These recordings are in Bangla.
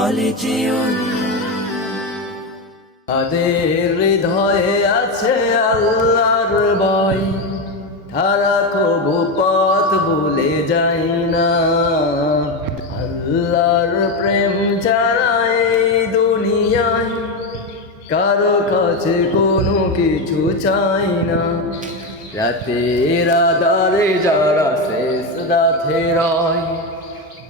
কলেজিয়ন। তাদের হৃদয়ে আছে আল্লাহর ভয়, তারা কবু পথ ভুলে যায় না। আল্লাহর প্রেম ছাড়া এই দুনিয়ায় কারো কাছে কোনো কিছু চাই না। রাতের আধারে যারা শেষ রাতে রয়,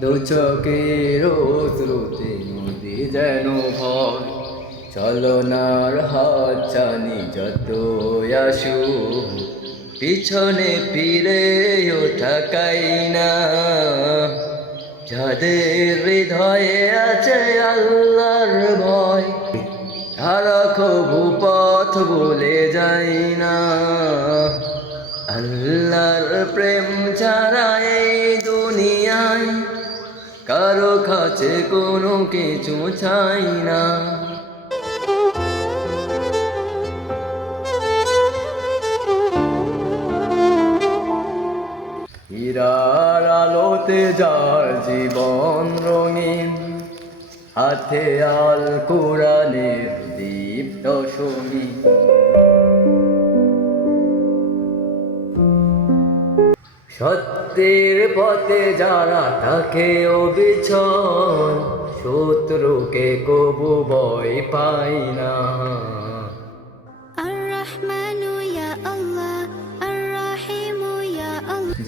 দু চোখের অশ্রুতে নদী যেন ভয়। চলনার হাত চানি যত আসু, পিছনে ফিরে ওঠাকাই না। যাদের হৃদয়ে আছে আল্লাহর ভয়, তারা কবু পথ ভুলে যায় না। আল্লাহর প্রেম ছাড়া এই দুনিয়ায় কারো কাছে কোনো কিছু চাই না। হীরার আলোতে যার জীবন রঙিন, হাতে আল কোরআনের দীপ্ত শোনি। সত্যের পথে যারা থাকে অবিচল, শত্রুকে কবু ভয় পাই না।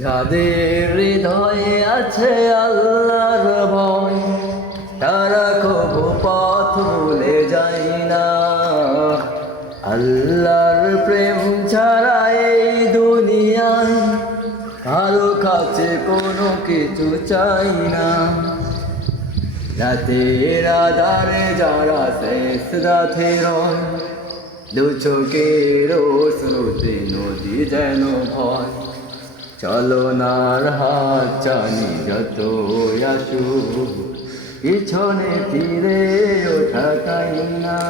যাদের হৃদয়ে আছে আল্লাহর ভয়, তারা কবু পথ ভুলে যায় না। আল্লাহর প্রেম ছাড়া এই দুনিয়ায় কারো কাছে কোনো কিছু চাই না। রাতের আধারে যারা শেষ রাতে রয়, দু চোখের অশ্রুতে নদী যেন ভয়। চলনার হাত চানি যত আসু, পিছনে ফিরে ওঠাকাই না।